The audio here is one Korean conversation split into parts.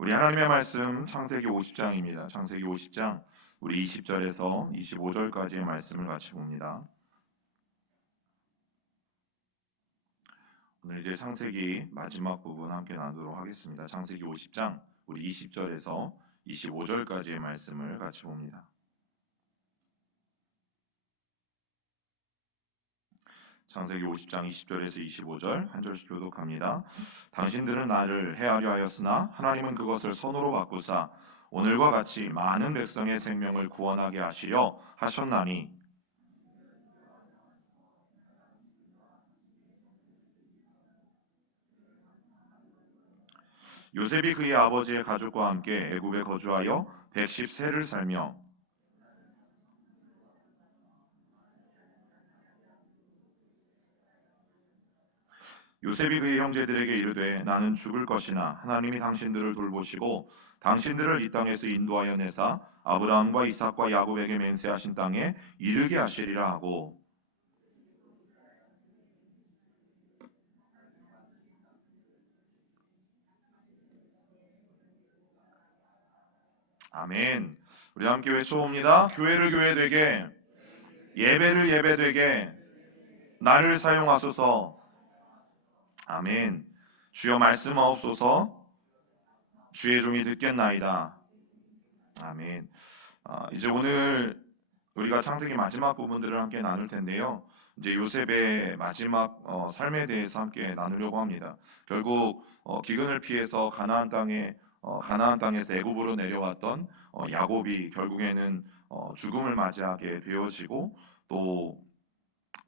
우리 하나님의 말씀 창세기 50장입니다. 창세기 50장 우리 20절에서 25절까지의 말씀을 같이 봅니다. 오늘 이제 창세기 마지막 부분 함께 나누도록 하겠습니다. 창세기 50장 우리 20절에서 25절까지의 말씀을 같이 봅니다. 창세기 50장 20절에서 25절 한 절씩 교독합니다. 당신들은 나를 해하려 하였으나 하나님은 그것을 선으로 바꾸사 오늘과 같이 많은 백성의 생명을 구원하게 하시려 하셨나니 요셉이 그의 아버지의 가족과 함께 애굽에 거주하여 110세를 살며 요셉이 그의 형제들에게 이르되 나는 죽을 것이나 하나님이 당신들을 돌보시고 당신들을 이 땅에서 인도하여 내사 아브라함과 이삭과 야곱에게 맹세하신 땅에 이르게 하시리라 하고 아멘. 우리 함께 외쳐봅니다. 교회를 교회되게 예배를 예배되게 나를 사용하소서. 아멘. 주여 말씀하옵소서. 주의 종이 듣겠나이다. 아멘. 이제 오늘 우리가 창세기 마지막 부분들을 함께 나눌 텐데요. 이제 요셉의 마지막 삶에 대해서 함께 나누려고 합니다. 결국 기근을 피해서 가나안 땅에서 애굽으로 내려왔던 야곱이 결국에는 죽음을 맞이하게 되어지고 또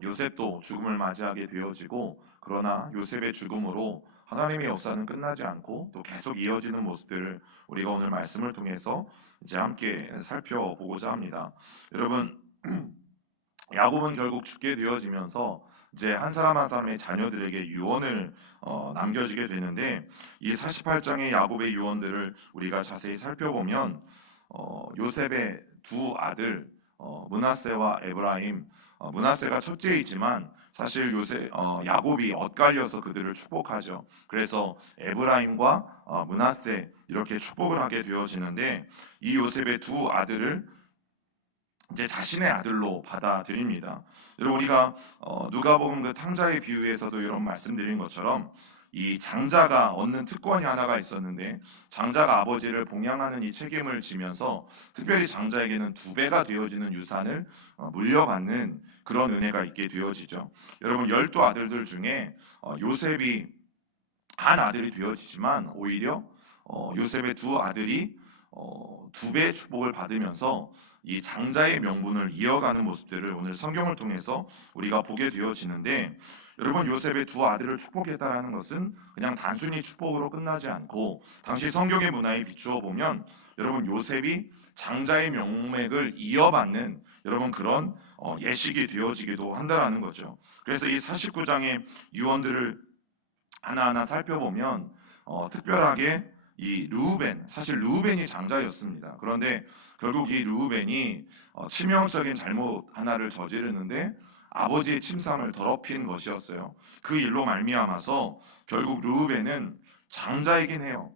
요셉도 죽음을 맞이하게 되어지고 그러나 요셉의 죽음으로 하나님의 역사는 끝나지 않고 또 계속 이어지는 모습들을 우리가 오늘 말씀을 통해서 이제 함께 살펴보고자 합니다. 여러분 야곱은 결국 죽게 되어지면서 이제 한 사람 한 사람의 자녀들에게 유언을 남겨지게 되는데 이 48장의 야곱의 유언들을 우리가 자세히 살펴보면 요셉의 두 아들 므낫세와 에브라임 므낫세가 첫째이지만 사실 야곱이 엇갈려서 그들을 축복하죠. 그래서 에브라임과 므낫세 이렇게 축복을 하게 되어지는데 이 요셉의 두 아들을 이제 자신의 아들로 받아들입니다. 여러분 우리가 누가복음 그 탕자의 비유에서도 이런 말씀드린 것처럼 이 장자가 얻는 특권이 하나가 있었는데 장자가 아버지를 봉양하는 이 책임을 지면서 특별히 장자에게는 2배가 되어지는 유산을 물려받는 그런 은혜가 있게 되어지죠. 여러분 12아들들 중에 요셉이 한 아들이 되어지지만 오히려 요셉의 두 아들이 2배의 축복을 받으면서 이 장자의 명분을 이어가는 모습들을 오늘 성경을 통해서 우리가 보게 되어지는데 여러분 요셉의 두 아들을 축복했다라는 것은 그냥 단순히 축복으로 끝나지 않고 당시 성경의 문화에 비추어 보면 여러분 요셉이 장자의 명맥을 이어받는 여러분 그런 예식이 되어지기도 한다라는 거죠. 그래서 이 49장의 유언들을 하나하나 살펴보면 특별하게 이 르우벤, 사실 르우벤이 장자였습니다. 그런데 결국 이 르우벤이 치명적인 잘못 하나를 저지르는데 아버지의 침상을 더럽힌 것이었어요. 그 일로 말미암아서 결국 르우벤은 장자이긴 해요.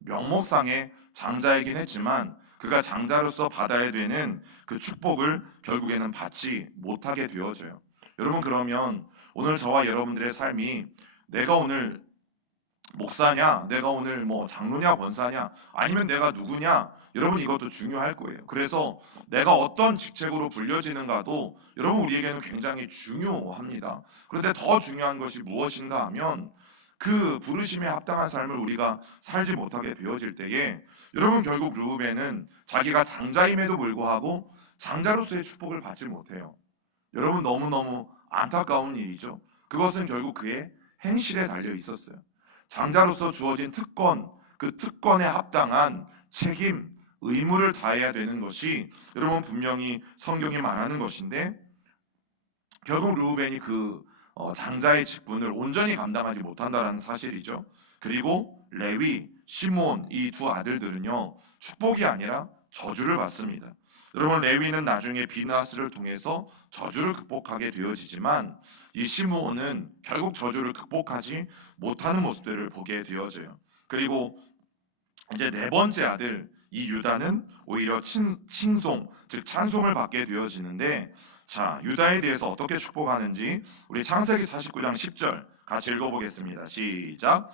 명목상의 장자이긴 했지만 그가 장자로서 받아야 되는 그 축복을 결국에는 받지 못하게 되어져요. 여러분 그러면 오늘 저와 여러분들의 삶이 내가 오늘 목사냐, 내가 오늘 뭐 장로냐, 권사냐, 아니면 내가 누구냐, 여러분 이것도 중요할 거예요. 그래서 내가 어떤 직책으로 불려지는가도 여러분 우리에게는 굉장히 중요합니다. 그런데 더 중요한 것이 무엇인가 하면 그 부르심에 합당한 삶을 우리가 살지 못하게 되어질 때에 여러분 결국 르우벤은 자기가 장자임에도 불구하고 장자로서의 축복을 받지 못해요. 여러분 너무너무 안타까운 일이죠. 그것은 결국 그의 행실에 달려 있었어요. 장자로서 주어진 특권, 그 특권에 합당한 책임, 의무를 다해야 되는 것이 여러분 분명히 성경이 말하는 것인데 결국 르우벤이 그 장자의 직분을 온전히 감당하지 못한다는 사실이죠. 그리고 레위, 시므온 이 두 아들들은요 축복이 아니라 저주를 받습니다. 여러분 레위는 나중에 비나스를 통해서 저주를 극복하게 되어지지만 이 시므온은 결국 저주를 극복하지 못하는 모습들을 보게 되어져요. 그리고 이제 네 번째 아들 이 유다는 오히려 칭송, 즉 찬송을 받게 되어지는데, 자, 유다에 대해서 어떻게 축복하는지 우리 창세기 49장 10절 같이 읽어보겠습니다. 시작.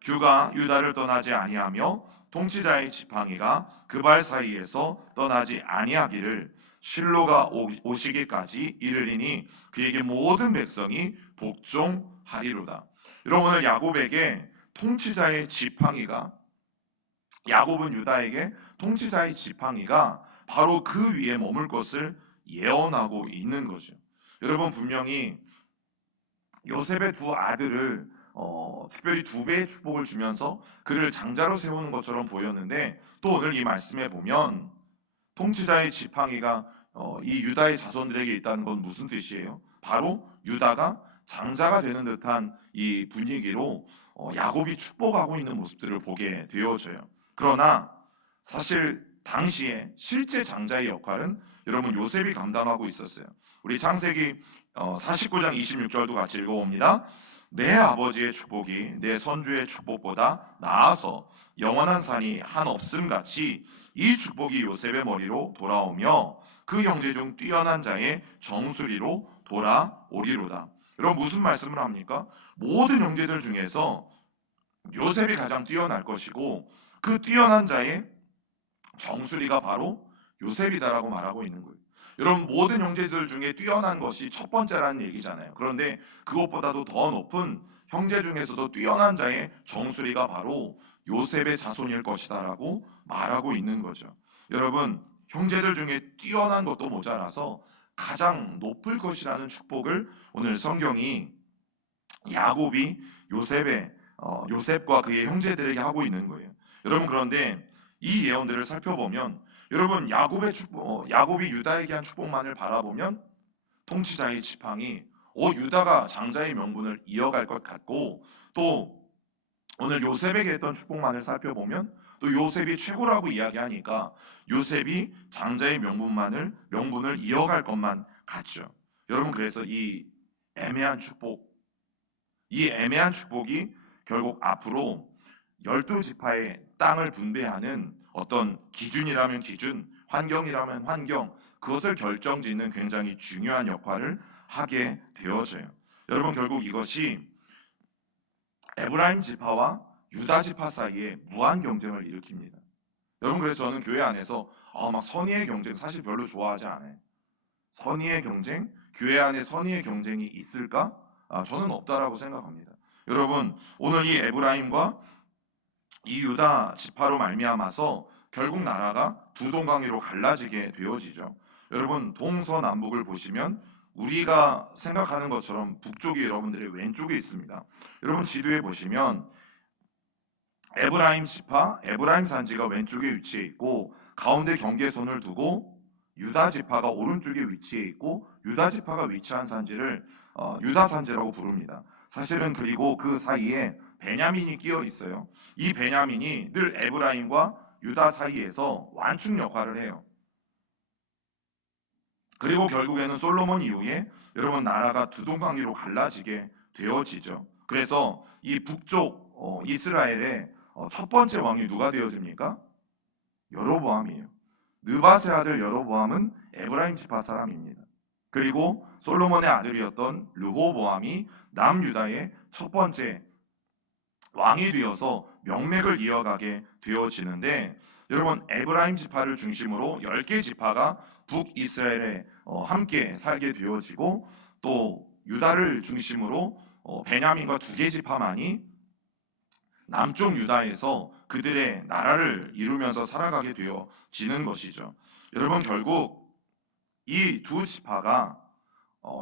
규가 유다를 떠나지 아니하며 통치자의 지팡이가 그 발 사이에서 떠나지 아니하기를 실로가 오시기까지 이르리니 그에게 모든 백성이 복종하리로다. 여러분, 오늘 야곱에게 통치자의 지팡이가, 야곱은 유다에게 통치자의 지팡이가 바로 그 위에 머물 것을 예언하고 있는 거죠. 여러분, 분명히 요셉의 두 아들을 특별히 두 배의 축복을 주면서 그를 장자로 세우는 것처럼 보였는데, 또 오늘 이 말씀에 보면 통치자의 지팡이가 이 유다의 자손들에게 있다는 건 무슨 뜻이에요? 바로 유다가 장자가 되는 듯한 이 분위기로 야곱이 축복하고 있는 모습들을 보게 되어져요. 그러나 사실 당시에 실제 장자의 역할은 여러분 요셉이 감당하고 있었어요. 우리 창세기 49장 26절도 같이 읽어봅니다. 내 아버지의 축복이 내 선주의 축복보다 나아서 영원한 산이 한 없음 같이 이 축복이 요셉의 머리로 돌아오며 그 형제 중 뛰어난 자의 정수리로 돌아오리로다. 여러분, 무슨 말씀을 합니까? 모든 형제들 중에서 요셉이 가장 뛰어날 것이고 그 뛰어난 자의 정수리가 바로 요셉이다라고 말하고 있는 거예요. 여러분, 모든 형제들 중에 뛰어난 것이 첫 번째라는 얘기잖아요. 그런데 그것보다도 더 높은 형제 중에서도 뛰어난 자의 정수리가 바로 요셉의 자손일 것이다라고 말하고 있는 거죠. 여러분, 형제들 중에 뛰어난 것도 모자라서 가장 높을 것이라는 축복을 오늘 성경이 야곱이 요셉과 그의 형제들에게 하고 있는 거예요. 여러분, 그런데 이 예언들을 살펴보면, 여러분, 야곱이 유다에게 한 축복만을 바라보면 통치자의 지팡이, 유다가 장자의 명분을 이어갈 것 같고, 또 오늘 요셉에게 했던 축복만을 살펴보면 또 요셉이 최고라고 이야기하니까 요셉이 장자의 명분을 이어갈 것만 같죠. 여러분, 그래서 이 애매한 축복이 결국 앞으로 12지파의 땅을 분배하는 어떤 기준이라면 기준, 환경이라면 환경, 그것을 결정짓는 굉장히 중요한 역할을 하게 되어져요. 여러분, 결국 이것이 에브라임 지파와 유다 지파 사이에 무한 경쟁을 일으킵니다. 여러분, 그래서 저는 교회 안에서 막 선의의 경쟁 사실 별로 좋아하지 않아요. 선의의 경쟁, 교회 안에 선의의 경쟁이 있을까? 저는 없다라고 생각합니다. 여러분, 오늘 이 에브라임과 이 유다 지파로 말미암아서 결국 나라가 두 동강으로 갈라지게 되어지죠. 여러분, 동서남북을 보시면 우리가 생각하는 것처럼 북쪽이 여러분들의 왼쪽에 있습니다. 여러분, 지도에 보시면 에브라임 산지가 왼쪽에 위치해 있고 가운데 경계선을 두고 유다 지파가 오른쪽에 위치해 있고 유다 지파가 위치한 산지를 유다 산지라고 부릅니다. 사실은 그리고 그 사이에 베냐민이 끼어 있어요. 이 베냐민이 늘 에브라임과 유다 사이에서 완충 역할을 해요. 그리고 결국에는 솔로몬 이후에 여러분 나라가 두 동강으로 갈라지게 되어지죠. 그래서 이 북쪽 이스라엘의 첫 번째 왕이 누가 되어집니까? 여로보암이에요. 느밧의 아들 여로보암은 에브라임 지파 사람입니다. 그리고 솔로몬의 아들이었던 르호보암이 남유다의 첫 번째 왕이 되어서 명맥을 이어가게 되어지는데, 여러분, 에브라임 지파를 중심으로 10개 지파가 북이스라엘에 함께 살게 되어지고, 또 유다를 중심으로 베냐민과 2개 지파만이 남쪽 유다에서 그들의 나라를 이루면서 살아가게 되어지는 것이죠. 여러분, 결국 이 두 지파가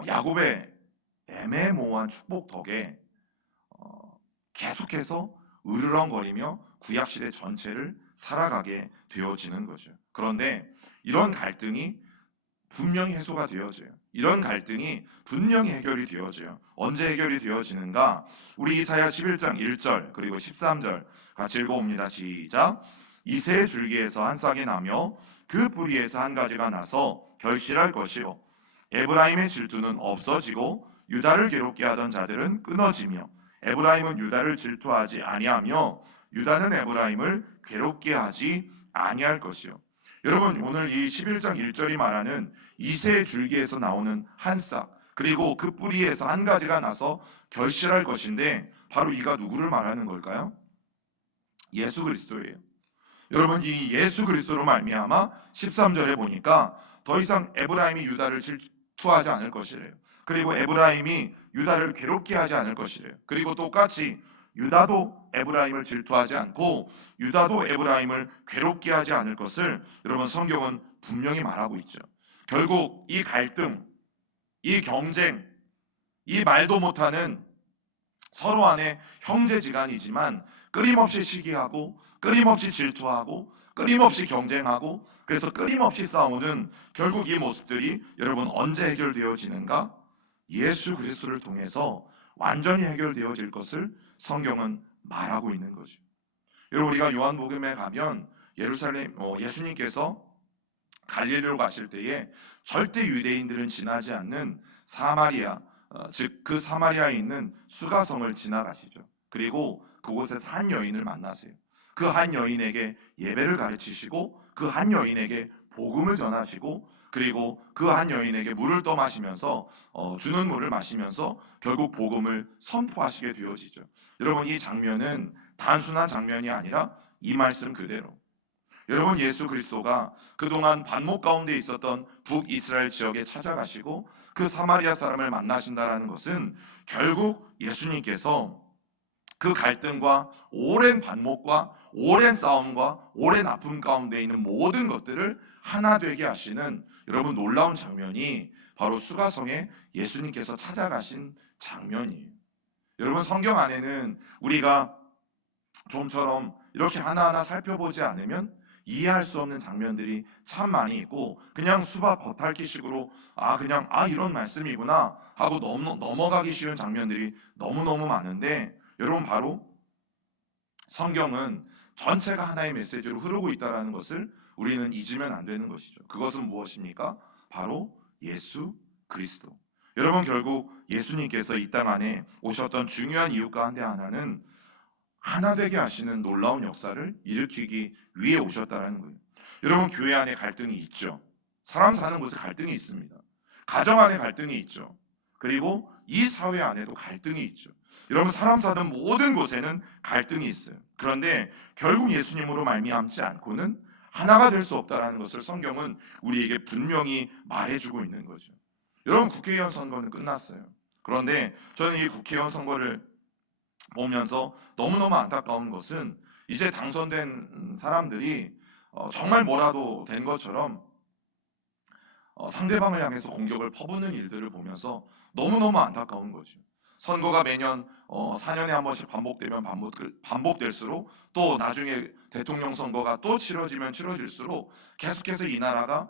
야곱의 애매모호한 축복 덕에 계속해서 으르렁거리며 구약시대 전체를 살아가게 되어지는 거죠. 그런데 이런 갈등이 분명히 해소가 되어져요. 이런 갈등이 분명히 해결이 되어져요. 언제 해결이 되어지는가? 우리 이사야 11장 1절 그리고 13절 같이 읽어봅니다. 시작. 이새의 줄기에서 한 싹이 나며 그 뿌리에서 한 가지가 나서 결실할 것이요 에브라임의 질투는 없어지고 유다를 괴롭게 하던 자들은 끊어지며 에브라임은 유다를 질투하지 아니하며 유다는 에브라임을 괴롭게 하지 아니할 것이요. 여러분, 오늘 이 11장 1절이 말하는 이새의 줄기에서 나오는 한 싹, 그리고 그 뿌리에서 한 가지가 나서 결실할 것인데, 바로 이가 누구를 말하는 걸까요? 예수 그리스도예요. 여러분, 이 예수 그리스도로 말미암아 13절에 보니까 더 이상 에브라임이 유다를 질투하지 않을 것이래요. 그리고 에브라임이 유다를 괴롭게 하지 않을 것이래요. 그리고 똑같이 유다도 에브라임을 질투하지 않고 유다도 에브라임을 괴롭게 하지 않을 것을 여러분 성경은 분명히 말하고 있죠. 결국 이 갈등, 이 경쟁, 이 말도 못하는 서로 안에 형제지간이지만 끊임없이 시기하고 끊임없이 질투하고 끊임없이 경쟁하고 그래서 끊임없이 싸우는 결국 이 모습들이 여러분 언제 해결되어지는가? 예수 그리스도를 통해서 완전히 해결되어질 것을 성경은 말하고 있는 거죠. 여러분, 우리가 요한복음에 가면 예루살렘 예수님께서 갈릴리로 가실 때에 절대 유대인들은 지나지 않는 사마리아, 즉 그 사마리아에 있는 수가성을 지나가시죠. 그리고 그곳에서 한 여인을 만나세요. 그 한 여인에게 예배를 가르치시고 그 한 여인에게 복음을 전하시고 그리고 그 한 여인에게 물을 떠마시면서 주는 물을 마시면서 결국 복음을 선포하시게 되어지죠. 여러분, 이 장면은 단순한 장면이 아니라 이 말씀 그대로 여러분 예수 그리스도가 그동안 반목 가운데 있었던 북이스라엘 지역에 찾아가시고 그 사마리아 사람을 만나신다라는 것은 결국 예수님께서 그 갈등과 오랜 반목과 오랜 싸움과 오랜 아픔 가운데 있는 모든 것들을 하나 되게 하시는 여러분 놀라운 장면이 바로 수가성에 예수님께서 찾아가신 장면이에요. 여러분, 성경 안에는 우리가 좀처럼 이렇게 하나하나 살펴보지 않으면 이해할 수 없는 장면들이 참 많이 있고 그냥 수박 겉핥기식으로 그냥 이런 말씀이구나 하고 넘어가기 쉬운 장면들이 너무너무 많은데 여러분, 바로 성경은 전체가 하나의 메시지로 흐르고 있다는 것을 우리는 잊으면 안 되는 것이죠. 그것은 무엇입니까? 바로 예수 그리스도. 여러분, 결국 예수님께서 이 땅 안에 오셨던 중요한 이유 가운데 하나는 하나 되게 하시는 놀라운 역사를 일으키기 위해 오셨다는 거예요. 여러분, 교회 안에 갈등이 있죠. 사람 사는 곳에 갈등이 있습니다. 가정 안에 갈등이 있죠. 그리고 이 사회 안에도 갈등이 있죠. 여러분, 사람 사는 모든 곳에는 갈등이 있어요. 그런데 결국 예수님으로 말미암지 않고는 하나가 될 수 없다는 것을 성경은 우리에게 분명히 말해주고 있는 거죠. 여러분, 국회의원 선거는 끝났어요. 그런데 저는 이 국회의원 선거를 보면서 너무너무 안타까운 것은 이제 당선된 사람들이 정말 뭐라도 된 것처럼 상대방을 향해서 공격을 퍼붓는 일들을 보면서 너무너무 안타까운 거죠. 선거가 매년 4년에 한 번씩 반복되면 반복될수록 또 나중에 대통령 선거가 또 치러지면 치러질수록 계속해서 이 나라가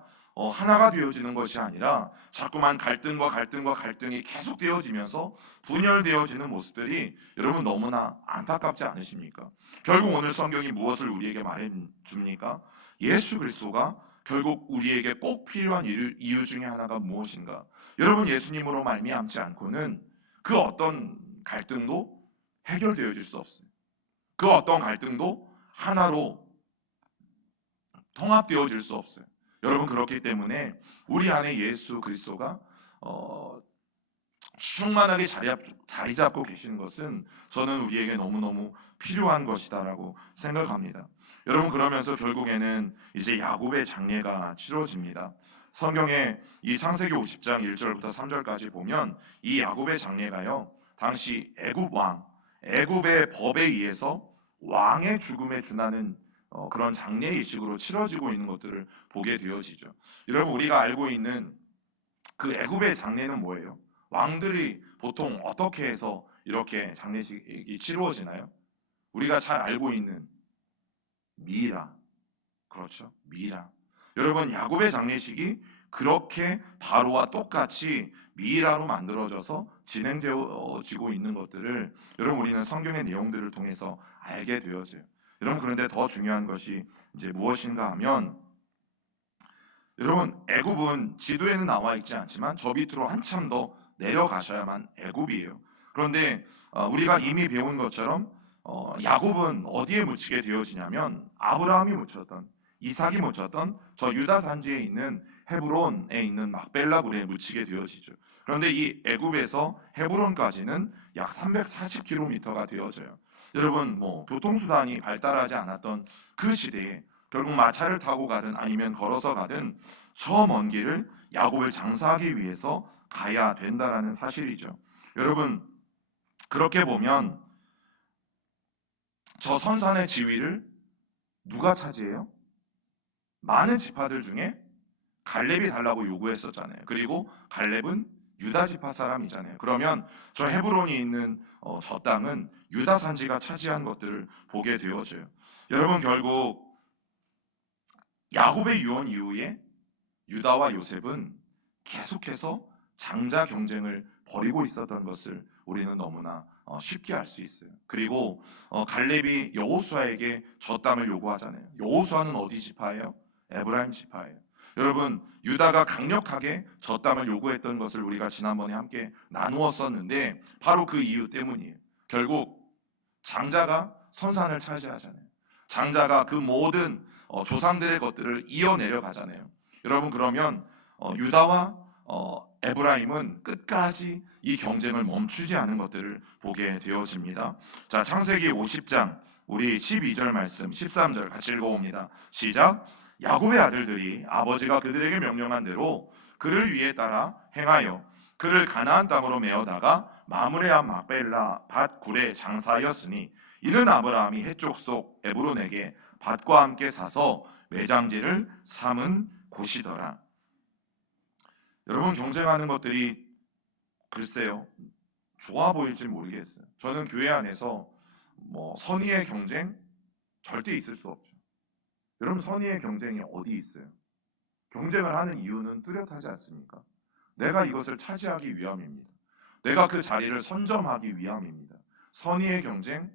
하나가 되어지는 것이 아니라 자꾸만 갈등이 계속 되어지면서 분열되어지는 모습들이 여러분 너무나 안타깝지 않으십니까? 결국 오늘 성경이 무엇을 우리에게 말해줍니까? 예수 그리스도가 결국 우리에게 꼭 필요한 이유 중에 하나가 무엇인가? 여러분, 예수님으로 말미암지 않고는 그 어떤 갈등도 해결되어질 수 없어요. 그 어떤 갈등도 하나로 통합되어질 수 없어요. 여러분, 그렇기 때문에 우리 안에 예수 그리스도가 충만하게 자리 잡고 계시는 것은 저는 우리에게 너무너무 필요한 것이다라고 생각합니다. 여러분, 그러면서 결국에는 이제 야곱의 장례가 치러집니다. 성경에 이 창세기 50장 1절부터 3절까지 보면 이 야곱의 장례가요, 당시 애굽의 법에 의해서 왕의 죽음에 준하는 그런 장례仪式으로 치러지고 있는 것들을 보게 되어지죠. 여러분, 우리가 알고 있는 그 애굽의 장례는 뭐예요? 왕들이 보통 어떻게 해서 이렇게 장례식이 치루어지나요? 우리가 잘 알고 있는 미이라, 그렇죠? 미이라. 여러분, 야곱의 장례식이 그렇게 바로와 똑같이 미이라로 만들어져서 진행되어지고 있는 것들을 여러분 우리는 성경의 내용들을 통해서 알게 되어져요. 여러분, 그런데 더 중요한 것이 이제 무엇인가 하면 여러분, 애굽은 지도에는 나와 있지 않지만 저 밑으로 한참 더 내려가셔야만 애굽이에요. 그런데 우리가 이미 배운 것처럼 야곱은 어디에 묻히게 되어지냐면 아브라함이 묻혔던, 이삭이 묻혔던 저 유다 산지에 있는 헤브론에 있는 막벨라 굴에 묻히게 되어지죠. 그런데 이 애굽에서 헤브론까지는 약 340km가 되어져요. 여러분, 교통수단이 발달하지 않았던 그 시대에 결국 마차를 타고 가든 아니면 걸어서 가든 저 먼 길을 야곱을 장사하기 위해서 가야 된다라는 사실이죠. 여러분, 그렇게 보면 저 선산의 지위를 누가 차지해요? 많은 지파들 중에 갈렙이 달라고 요구했었잖아요. 그리고 갈렙은 유다 지파 사람이잖아요. 그러면 저 헤브론이 있는 저 땅은 유다 산지가 차지한 것들을 보게 되어져요. 여러분, 결국 야곱의 유언 이후에 유다와 요셉은 계속해서 장자 경쟁을 벌이고 있었던 것을 우리는 너무나 쉽게 알 수 있어요. 그리고 갈렙이 여호수아에게 저 땅을 요구하잖아요. 여호수아는 어디 지파예요? 에브라임 지파예요. 여러분, 유다가 강력하게 저 땅을 요구했던 것을 우리가 지난번에 함께 나누었었는데 바로 그 이유 때문이에요. 결국 장자가 선산을 차지하잖아요. 장자가 그 모든 조상들의 것들을 이어내려 가잖아요. 여러분, 그러면 유다와 에브라임은 끝까지 이 경쟁을 멈추지 않은 것들을 보게 되어집니다. 자, 창세기 50장 우리 12절 말씀 13절 같이 읽어봅니다. 시작. 야곱의 아들들이 아버지가 그들에게 명령한 대로 그를 위에 따라 행하여 그를 가나안 땅으로 메어다가 마므레 앞 막벨라 밭 굴에 장사하였으니 이는 아브라함이 해쪽 속 에브론에게 밭과 함께 사서 매장지를 삼은 곳이더라. 여러분, 경쟁하는 것들이 글쎄요, 좋아 보일지 모르겠어요. 저는 교회 안에서 선의의 경쟁 절대 있을 수 없죠. 여러분, 선의의 경쟁이 어디 있어요? 경쟁을 하는 이유는 뚜렷하지 않습니까? 내가 이것을 차지하기 위함입니다. 내가 그 자리를 선점하기 위함입니다. 선의의 경쟁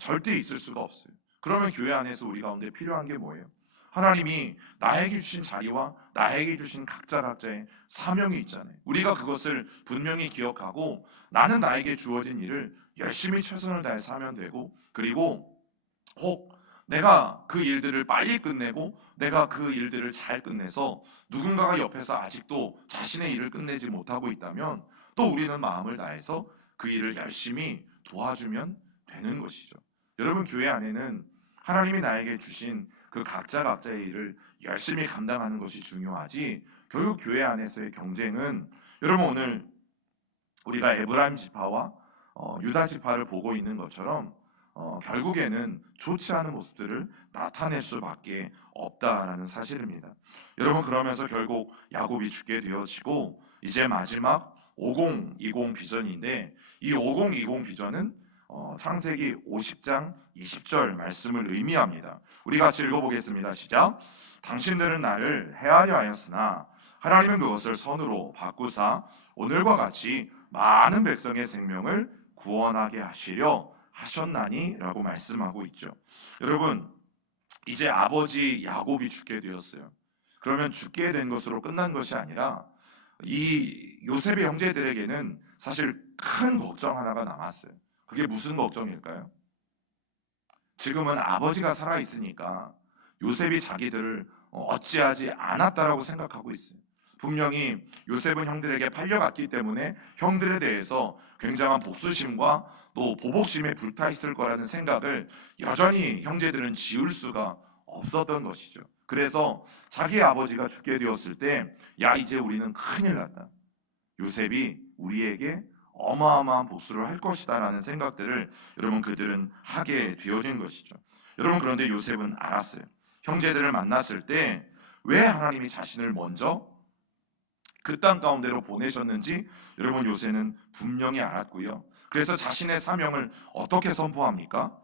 절대 있을 수가 없어요. 그러면 교회 안에서 우리 가운데 필요한 게 뭐예요? 하나님이 나에게 주신 자리와 나에게 주신 각자의 사명이 있잖아요. 우리가 그것을 분명히 기억하고 나는 나에게 주어진 일을 열심히 최선을 다해서 하면 되고, 그리고 혹 내가 그 일들을 빨리 끝내고 내가 그 일들을 잘 끝내서 누군가가 옆에서 아직도 자신의 일을 끝내지 못하고 있다면 또 우리는 마음을 다해서 그 일을 열심히 도와주면 되는 것이죠. 여러분, 교회 안에는 하나님이 나에게 주신 그 각자의 일을 열심히 감당하는 것이 중요하지, 결국 교회 안에서의 경쟁은, 여러분, 오늘 우리가 에브라임 지파와 유다 지파를 보고 있는 것처럼 결국에는 좋지 않은 모습들을 나타낼 수밖에 없다라는 사실입니다. 여러분, 그러면서 결국 야곱이 죽게 되어지고 이제 마지막 5020 비전인데, 이 5020 비전은 창세기 50장 20절 말씀을 의미합니다. 우리 같이 읽어보겠습니다. 시작. 당신들은 나를 해하려 하였으나 하나님은 그것을 선으로 바꾸사 오늘과 같이 많은 백성의 생명을 구원하게 하시려 하셨나니 라고 말씀하고 있죠. 여러분, 이제 아버지 야곱이 죽게 되었어요. 그러면 죽게 된 것으로 끝난 것이 아니라 이 요셉의 형제들에게는 사실 큰 걱정 하나가 남았어요. 그게 무슨 걱정일까요? 지금은 아버지가 살아있으니까 요셉이 자기들을 어찌하지 않았다라고 생각하고 있어요. 분명히 요셉은 형들에게 팔려갔기 때문에 형들에 대해서 굉장한 복수심과 또 보복심에 불타 있을 거라는 생각을 여전히 형제들은 지울 수가 없었던 것이죠. 그래서 자기 아버지가 죽게 되었을 때, 야, 이제 우리는 큰일 났다. 요셉이 우리에게 어마어마한 복수를 할 것이다라는 생각들을 여러분 그들은 하게 되어진 것이죠. 여러분, 그런데 요셉은 알았어요. 형제들을 만났을 때 왜 하나님이 자신을 먼저 그 땅 가운데로 보내셨는지 여러분 요셉은 분명히 알았고요. 그래서 자신의 사명을 어떻게 선포합니까?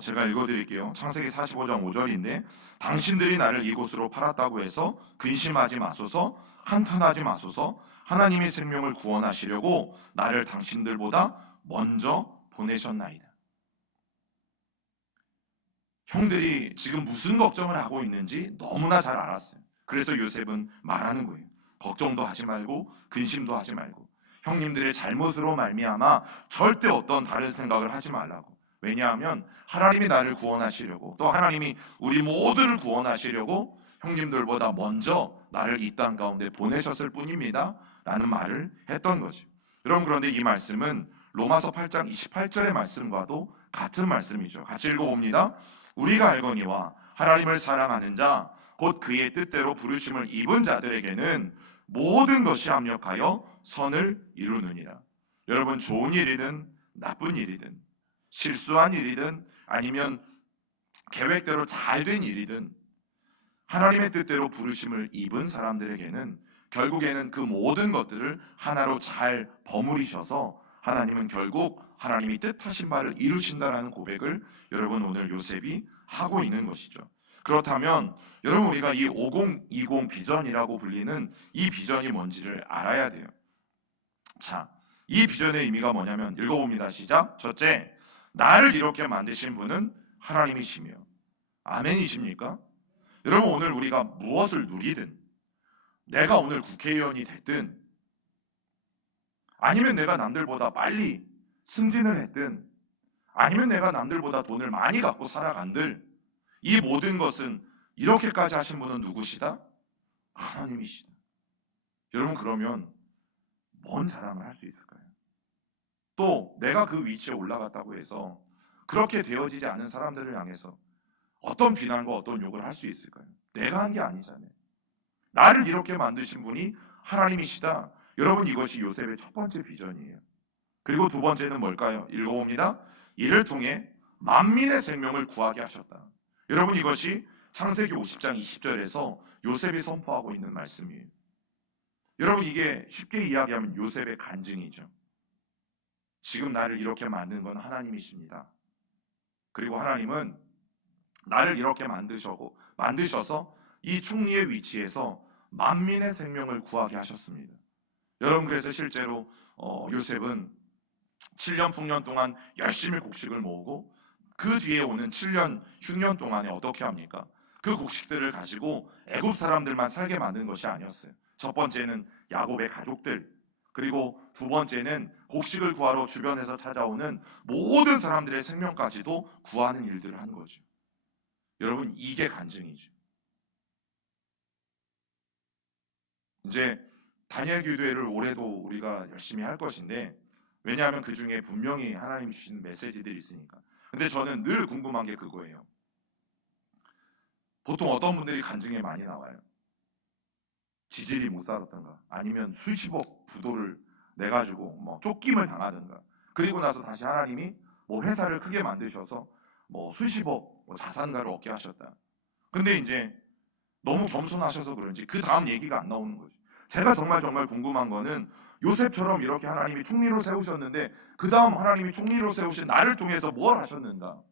제가 읽어드릴게요. 창세기 45장 5절인데, 당신들이 나를 이곳으로 팔았다고 해서 근심하지 마소서, 한탄하지 마소서. 하나님이 생명을 구원하시려고 나를 당신들보다 먼저 보내셨나이다. 형들이 지금 무슨 걱정을 하고 있는지 너무나 잘 알았어요. 그래서 요셉은 말하는 거예요. 걱정도 하지 말고 근심도 하지 말고 형님들의 잘못으로 말미암아 절대 어떤 다른 생각을 하지 말라고. 왜냐하면 하나님이 나를 구원하시려고, 또 하나님이 우리 모두를 구원하시려고 형님들보다 먼저 나를 이 땅 가운데 보내셨을 뿐입니다 라는 말을 했던 거죠. 여러분, 그런데 이 말씀은 로마서 8장 28절의 말씀과도 같은 말씀이죠. 같이 읽어봅니다. 우리가 알거니와 하나님을 사랑하는 자 곧 그의 뜻대로 부르심을 입은 자들에게는 모든 것이 합력하여 선을 이루느니라. 여러분, 좋은 일이든 나쁜 일이든 실수한 일이든 아니면 계획대로 잘 된 일이든 하나님의 뜻대로 부르심을 입은 사람들에게는 결국에는 그 모든 것들을 하나로 잘 버무리셔서 하나님은 결국 하나님이 뜻하신 바를 이루신다라는 고백을 여러분 오늘 요셉이 하고 있는 것이죠. 그렇다면 여러분, 우리가 이 5020 비전이라고 불리는 이 비전이 뭔지를 알아야 돼요. 자, 이 비전의 의미가 뭐냐면 읽어봅니다. 시작. 첫째, 나를 이렇게 만드신 분은 하나님이시며. 아멘이십니까? 여러분, 오늘 우리가 무엇을 누리든, 내가 오늘 국회의원이 됐든 아니면 내가 남들보다 빨리 승진을 했든 아니면 내가 남들보다 돈을 많이 갖고 살아간들, 이 모든 것은 이렇게까지 하신 분은 누구시다? 하나님이시다. 여러분, 그러면 뭔 자랑을 할 수 있을까요? 또 내가 그 위치에 올라갔다고 해서 그렇게 되어지지 않은 사람들을 향해서 어떤 비난과 어떤 욕을 할 수 있을까요? 내가 한 게 아니잖아요. 나를 이렇게 만드신 분이 하나님이시다. 여러분, 이것이 요셉의 첫 번째 비전이에요. 그리고 두 번째는 뭘까요? 읽어봅니다. 이를 통해 만민의 생명을 구하게 하셨다. 여러분, 이것이 창세기 50장 20절에서 요셉이 선포하고 있는 말씀이에요. 여러분, 이게 쉽게 이야기하면 요셉의 간증이죠. 지금 나를 이렇게 만든 건 하나님이십니다. 그리고 하나님은 나를 이렇게 만드셔서 이 총리의 위치에서 만민의 생명을 구하게 하셨습니다. 여러분, 그래서 실제로 요셉은 7년 풍년 동안 열심히 곡식을 모으고 그 뒤에 오는 7년 흉년 동안에 어떻게 합니까? 그 곡식들을 가지고 애굽 사람들만 살게 만든 것이 아니었어요. 첫 번째는 야곱의 가족들, 그리고 두 번째는 곡식을 구하러 주변에서 찾아오는 모든 사람들의 생명까지도 구하는 일들을 한 거죠. 여러분, 이게 간증이죠. 이제 다니엘 교회를 올해도 우리가 열심히 할 것인데, 왜냐하면 그 중에 분명히 하나님이 주신 메시지들이 있으니까. 근데 저는 늘 궁금한 게 그거예요. 보통 어떤 분들이 간증에 많이 나와요. 지질이 못 살았던가, 아니면 수십억 부도를 내가지고 뭐 쫓김을 당하든가, 그리고 나서 다시 하나님이 뭐 회사를 크게 만드셔서 뭐 수십억 자산가를 얻게 하셨다. 근데 이제 너무 겸손하셔서 그런지 그 다음 얘기가 안 나오는 거죠. 제가 정말 궁금한 거는 요셉처럼 이렇게 하나님이 총리로 세우셨는데 그 다음 하나님이 총리로 세우신 나를 통해서 뭘 하셨는가?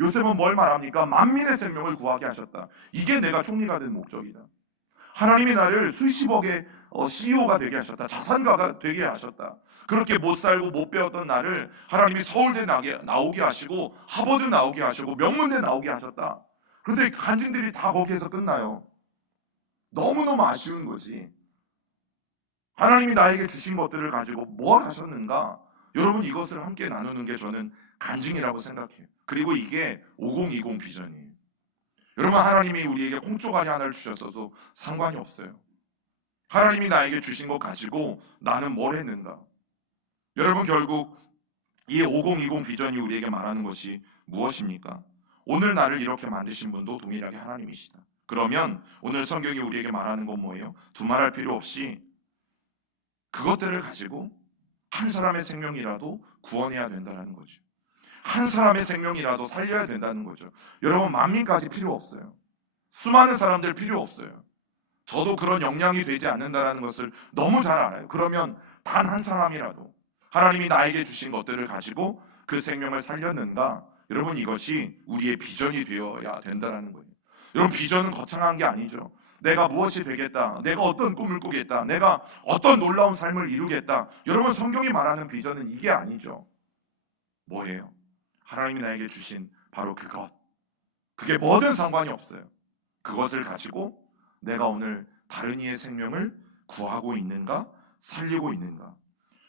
요셉은 뭘 말합니까? 만민의 생명을 구하게 하셨다. 이게 내가 총리가 된 목적이다. 하나님이 나를 수십억의 CEO가 되게 하셨다. 자산가가 되게 하셨다. 그렇게 못 살고 못 배웠던 나를 하나님이 서울대 나오게 하시고 하버드 나오게 하시고 명문대 나오게 하셨다. 그런데 간증들이 다 거기에서 끝나요. 너무너무 아쉬운 거지. 하나님이 나에게 주신 것들을 가지고 뭘 하셨는가? 여러분, 이것을 함께 나누는 게 저는 간증이라고 생각해요. 그리고 이게 5020 비전이에요. 여러분, 하나님이 우리에게 콩조가리 하나를 주셨어도 상관이 없어요. 하나님이 나에게 주신 것 가지고 나는 뭘 했는가? 여러분, 결국 이 5020 비전이 우리에게 말하는 것이 무엇입니까? 오늘 나를 이렇게 만드신 분도 동일하게 하나님이시다. 그러면 오늘 성경이 우리에게 말하는 건 뭐예요? 두말할 필요 없이 그것들을 가지고 한 사람의 생명이라도 구원해야 된다는 거죠. 한 사람의 생명이라도 살려야 된다는 거죠. 여러분, 만민까지 필요 없어요. 수많은 사람들 필요 없어요. 저도 그런 역량이 되지 않는다는 것을 너무 잘 알아요. 그러면 단 한 사람이라도 하나님이 나에게 주신 것들을 가지고 그 생명을 살렸는가? 여러분, 이것이 우리의 비전이 되어야 된다는 거예요. 여러분, 비전은 거창한 게 아니죠. 내가 무엇이 되겠다, 내가 어떤 꿈을 꾸겠다, 내가 어떤 놀라운 삶을 이루겠다. 여러분, 성경이 말하는 비전은 이게 아니죠. 뭐예요? 하나님이 나에게 주신 바로 그것. 그게 뭐든 상관이 없어요. 그것을 가지고 내가 오늘 다른 이의 생명을 구하고 있는가? 살리고 있는가?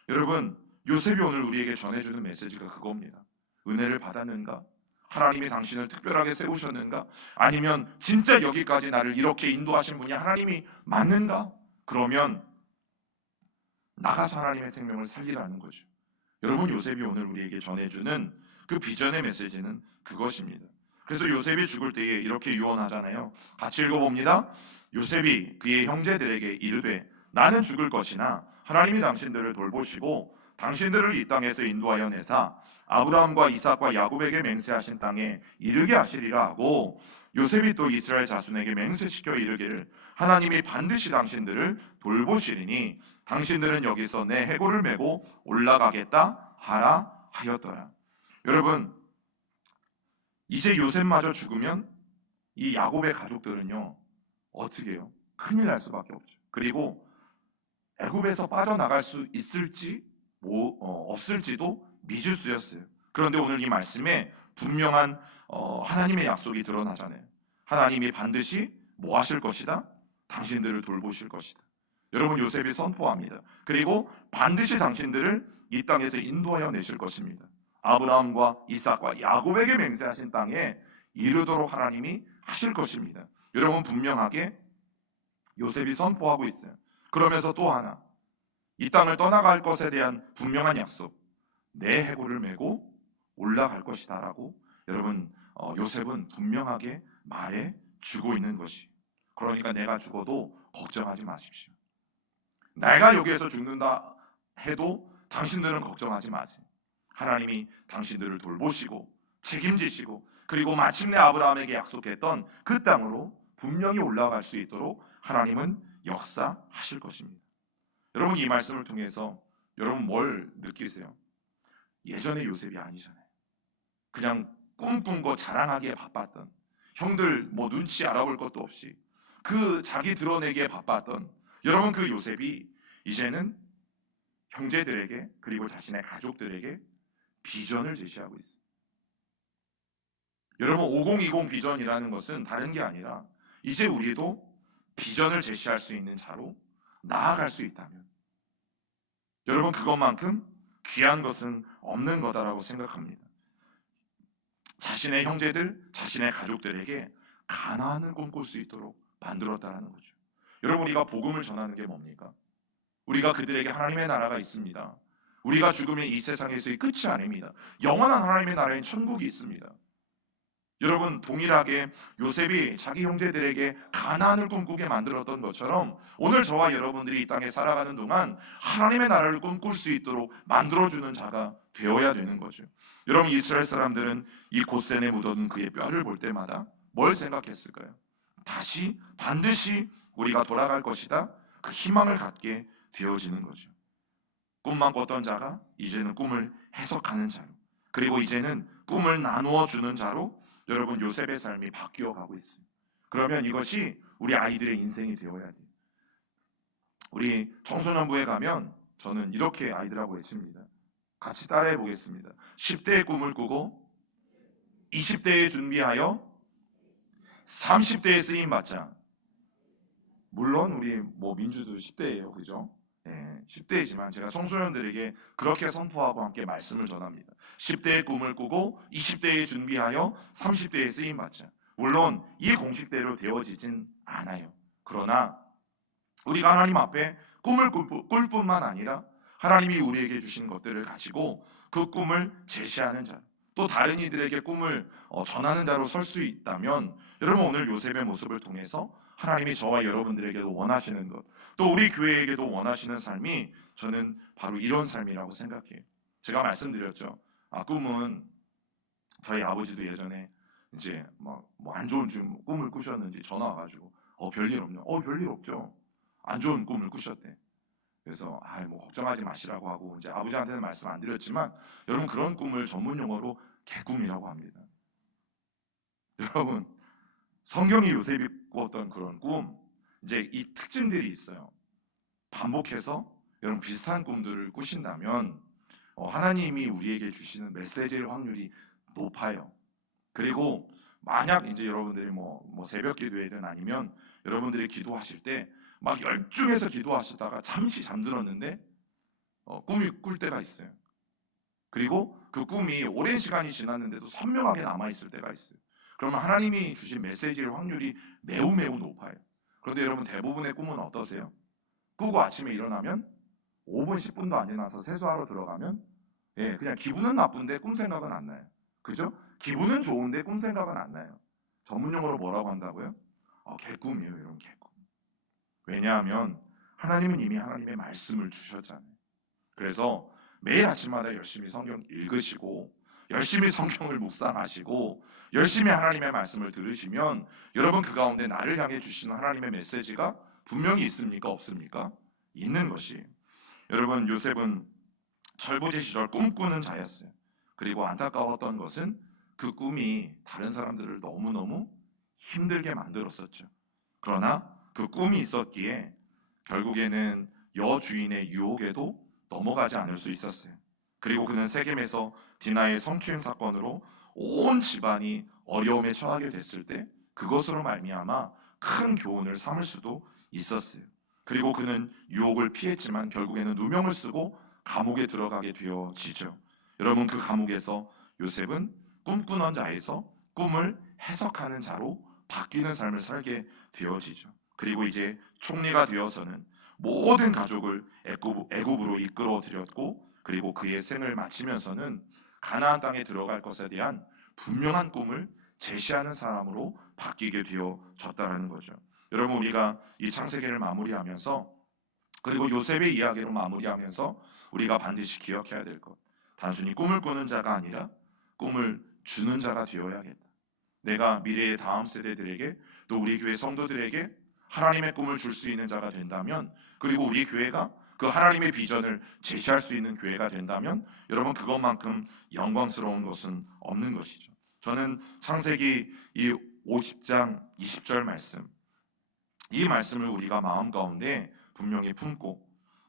여러분, 요셉이 오늘 우리에게 전해주는 메시지가 그겁니다. 은혜를 받았는가? 하나님이 당신을 특별하게 세우셨는가? 아니면 진짜 여기까지 나를 이렇게 인도하신 분이 하나님이 맞는가? 그러면 나가서 하나님의 생명을 살리라는 거죠. 여러분, 요셉이 오늘 우리에게 전해주는 그 비전의 메시지는 그것입니다. 그래서 요셉이 죽을 때에 이렇게 유언하잖아요. 같이 읽어봅니다. 요셉이 그의 형제들에게 이르되 나는 죽을 것이나 하나님이 당신들을 돌보시고 당신들을 이 땅에서 인도하여 내사 아브라함과 이삭과 야곱에게 맹세하신 땅에 이르게 하시리라 하고, 요셉이 또 이스라엘 자손에게 맹세시켜 이르기를 하나님이 반드시 당신들을 돌보시리니 당신들은 여기서 내 해골을 메고 올라가겠다 하라 하였더라. 여러분, 이제 요셉마저 죽으면 이 야곱의 가족들은요 어떻게 해요? 큰일 날 수밖에 없죠. 그리고 애굽에서 빠져나갈 수 있을지 없을지도 미지수였어요. 그런데 오늘 이 말씀에 분명한 하나님의 약속이 드러나잖아요. 하나님이 반드시 뭐 하실 것이다? 당신들을 돌보실 것이다. 여러분, 요셉이 선포합니다. 그리고 반드시 당신들을 이 땅에서 인도하여 내실 것입니다. 아브라함과 이삭과 야곱에게 맹세하신 땅에 이르도록 하나님이 하실 것입니다. 여러분, 분명하게 요셉이 선포하고 있어요. 그러면서 또 하나, 이 땅을 떠나갈 것에 대한 분명한 약속, 내 해골을 메고 올라갈 것이다 라고 여러분, 요셉은 분명하게 말해 주고 있는 것이, 그러니까 내가 죽어도 걱정하지 마십시오. 내가 여기에서 죽는다 해도 당신들은 걱정하지 마세요. 하나님이 당신들을 돌보시고 책임지시고 그리고 마침내 아브라함에게 약속했던 그 땅으로 분명히 올라갈 수 있도록 하나님은 역사하실 것입니다. 여러분, 이 말씀을 통해서 여러분 뭘 느끼세요? 예전의 요셉이 아니잖아요. 그냥 꿈꾼 거 자랑하기에 바빴던, 형들 뭐 눈치 알아볼 것도 없이 그 자기 드러내기에 바빴던 여러분, 그 요셉이 이제는 형제들에게 그리고 자신의 가족들에게 비전을 제시하고 있어요. 여러분, 5020 비전이라는 것은 다른 게 아니라 이제 우리도 비전을 제시할 수 있는 자로 나아갈 수 있다면 여러분, 그것만큼 귀한 것은 없는 거다라고 생각합니다. 자신의 형제들, 자신의 가족들에게 가나안을 꿈꿀 수 있도록 만들었다는 거죠. 여러분, 우리가 복음을 전하는 게 뭡니까? 우리가 그들에게 하나님의 나라가 있습니다. 우리가 죽으면 이 세상에서의 끝이 아닙니다. 영원한 하나님의 나라인 천국이 있습니다. 여러분, 동일하게 요셉이 자기 형제들에게 가나안을 꿈꾸게 만들었던 것처럼 오늘 저와 여러분들이 이 땅에 살아가는 동안 하나님의 나라를 꿈꿀 수 있도록 만들어주는 자가 되어야 되는 거죠. 여러분, 이스라엘 사람들은 이 곳센에 묻어둔 그의 뼈를 볼 때마다 뭘 생각했을까요? 반드시 우리가 돌아갈 것이다, 그 희망을 갖게 되어지는 거죠. 꿈만 꿨던 자가 이제는 꿈을 해석하는 자로, 그리고 이제는 꿈을 나누어 주는 자로 여러분, 요셉의 삶이 바뀌어 가고 있어요. 그러면 이것이 우리 아이들의 인생이 되어야 돼요. 우리 청소년부에 가면 저는 이렇게 아이들하고 외칩니다. 같이 따라해 보겠습니다. 10대의 꿈을 꾸고 20대에 준비하여 30대에 쓰임 받자. 물론 우리 뭐 민주도 10대예요, 그죠? 네, 10대이지만 제가 청소년들에게 그렇게 선포하고 함께 말씀을 전합니다. 10대의 꿈을 꾸고 20대에 준비하여 30대에 쓰임 받자. 물론 이 공식대로 되어지진 않아요. 그러나 우리가 하나님 앞에 꿈을 꿀 뿐만 아니라 하나님이 우리에게 주신 것들을 가지고 그 꿈을 제시하는 자, 또 다른 이들에게 꿈을 전하는 자로 설 수 있다면 여러분, 오늘 요셉의 모습을 통해서 하나님이 저와 여러분들에게도 원하시는 것, 또 우리 교회에게도 원하시는 삶이 저는 바로 이런 삶이라고 생각해요. 제가 말씀드렸죠. 꿈은 저희 아버지도 예전에 이제 뭐 안 좋은 꿈을 꾸셨는지 전화 와가지고 별일 없냐? 별일 없죠. 안 좋은 꿈을 꾸셨대. 그래서 뭐 걱정하지 마시라고 하고 이제 아버지한테는 말씀 안 드렸지만 여러분, 그런 꿈을 전문 용어로 개꿈이라고 합니다. 여러분, 성경이 요셉이 꾸었던 그런 꿈, 이제 이 특징들이 있어요. 반복해서 여러분 비슷한 꿈들을 꾸신다면 하나님이 우리에게 주시는 메시지일 확률이 높아요. 그리고 만약 이제 여러분들이 뭐 새벽 기도회든 아니면 여러분들이 기도하실 때 막 열중해서 기도하시다가 잠시 잠들었는데 꿈이 꿀 때가 있어요. 그리고 그 꿈이 오랜 시간이 지났는데도 선명하게 남아있을 때가 있어요. 그러면 하나님이 주신 메시지의 확률이 매우 매우 높아요. 그런데 여러분, 대부분의 꿈은 어떠세요? 꾸고 아침에 일어나면 5분 10분도 안 지나서 세수하러 들어가면 그냥 기분은 나쁜데 꿈 생각은 안 나요. 그죠? 기분은 좋은데 꿈 생각은 안 나요. 전문용어로 뭐라고 한다고요? 개꿈이에요, 이런 개꿈. 왜냐하면 하나님은 이미 하나님의 말씀을 주셨잖아요. 그래서 매일 아침마다 열심히 성경 읽으시고 열심히 성경을 묵상하시고 열심히 하나님의 말씀을 들으시면 여러분, 그 가운데 나를 향해 주시는 하나님의 메시지가 분명히 있습니까? 없습니까? 있는 것이. 여러분, 요셉은 철부지 시절 꿈꾸는 자였어요. 그리고 안타까웠던 것은 그 꿈이 다른 사람들을 너무너무 힘들게 만들었었죠. 그러나 그 꿈이 있었기에 결국에는 여주인의 유혹에도 넘어가지 않을 수 있었어요. 그리고 그는 세겜에서 디나의 성추행 사건으로 온 집안이 어려움에 처하게 됐을 때 그것으로 말미암아 큰 교훈을 삼을 수도 있었어요. 그리고 그는 유혹을 피했지만 결국에는 누명을 쓰고 감옥에 들어가게 되어지죠. 여러분, 그 감옥에서 요셉은 꿈꾸는 자에서 꿈을 해석하는 자로 바뀌는 삶을 살게 되어지죠. 그리고 이제 총리가 되어서는 모든 가족을 애굽으로 이끌어 들였고, 그리고 그의 생을 마치면서는 가나안 땅에 들어갈 것에 대한 분명한 꿈을 제시하는 사람으로 바뀌게 되어졌다는 거죠. 여러분, 우리가 이 창세기를 마무리하면서, 그리고 요셉의 이야기로 마무리하면서 우리가 반드시 기억해야 될 것, 단순히 꿈을 꾸는 자가 아니라 꿈을 주는 자가 되어야겠다. 내가 미래의 다음 세대들에게, 또 우리 교회 성도들에게 하나님의 꿈을 줄 수 있는 자가 된다면, 그리고 우리 교회가 그 하나님의 비전을 제시할 수 있는 교회가 된다면 여러분, 그것만큼 영광스러운 것은 없는 것이죠. 저는 창세기 이 50장 20절 말씀, 이 말씀을 우리가 마음 가운데 분명히 품고,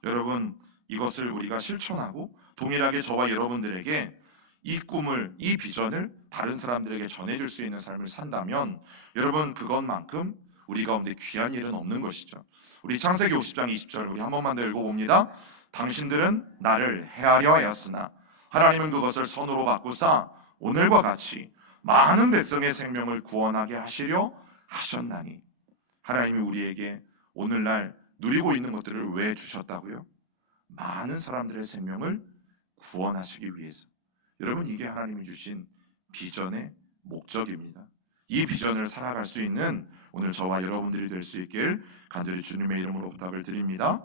여러분, 이것을 우리가 실천하고 동일하게 저와 여러분들에게 이 꿈을, 이 비전을 다른 사람들에게 전해줄 수 있는 삶을 산다면 여러분, 그것만큼 우리 가운데 귀한 일은 없는 것이죠. 우리 창세기 50장 20절 우리 한 번만 더 읽어봅니다. 당신들은 나를 해하려 하였으나 하나님은 그것을 선으로 바꾸사 오늘과 같이 많은 백성의 생명을 구원하게 하시려 하셨나니. 하나님이 우리에게 오늘날 누리고 있는 것들을 왜 주셨다고요? 많은 사람들의 생명을 구원하시기 위해서. 여러분, 이게 하나님이 주신 비전의 목적입니다. 이 비전을 살아갈 수 있는 오늘 저와 여러분들이 될 수 있길 간절히 주님의 이름으로 부탁을 드립니다.